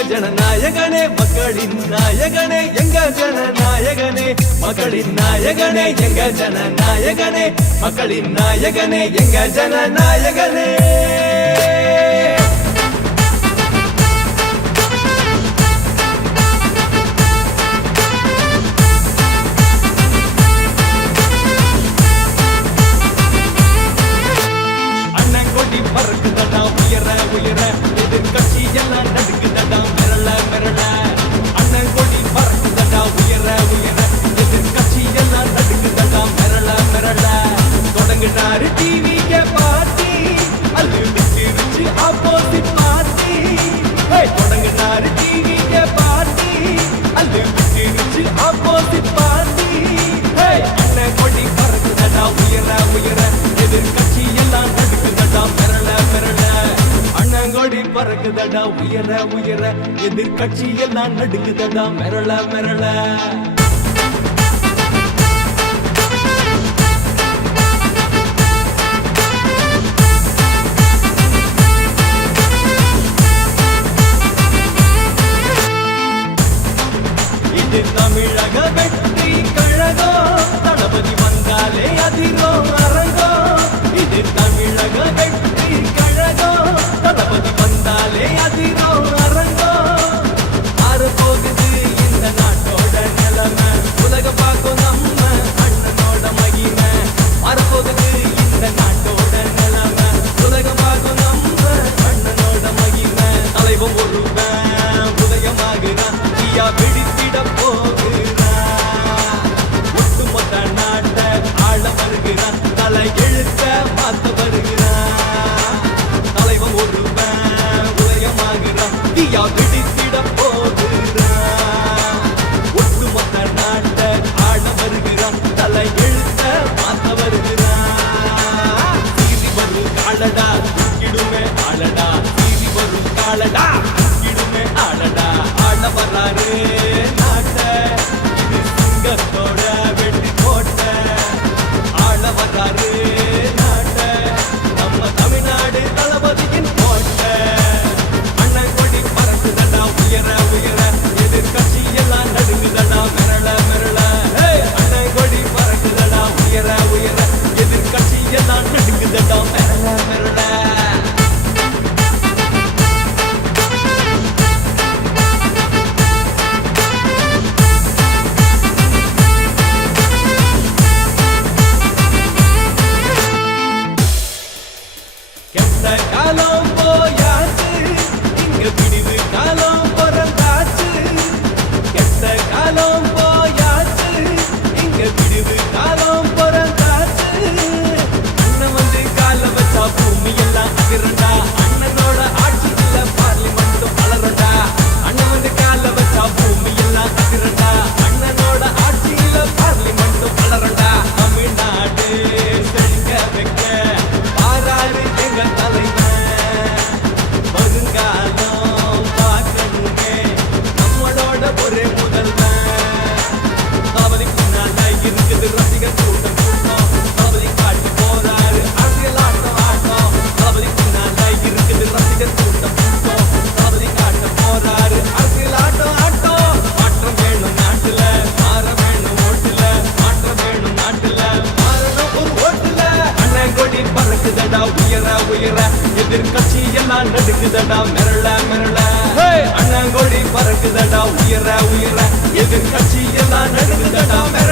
எங்க ஜனநாயகனே மக்களின் நாயகனே எங்க ஜனநாயகனே மக்களின் நாயகனே எங்க ஜனநாயகனே மக்களின் நாயகனே எங்க ஜனநாயகனே. உயர உயர எதிர்கட்சியில் நான் நடுக்குதடா மிரள மிரள. தமிழக வெற்றி கழகம். தளபதி வந்தாலே அதிரோ காலடா சீறி வரும் காலடா. Que se calor. எதிர்கட்சி எல்லாம் நடுக்குதடா மிரள மிரள. அண்ணங்கொழி பறக்குதடா உயர உயர. எதிர்கட்சி எல்லாம் நடுக்குதடா மிரள.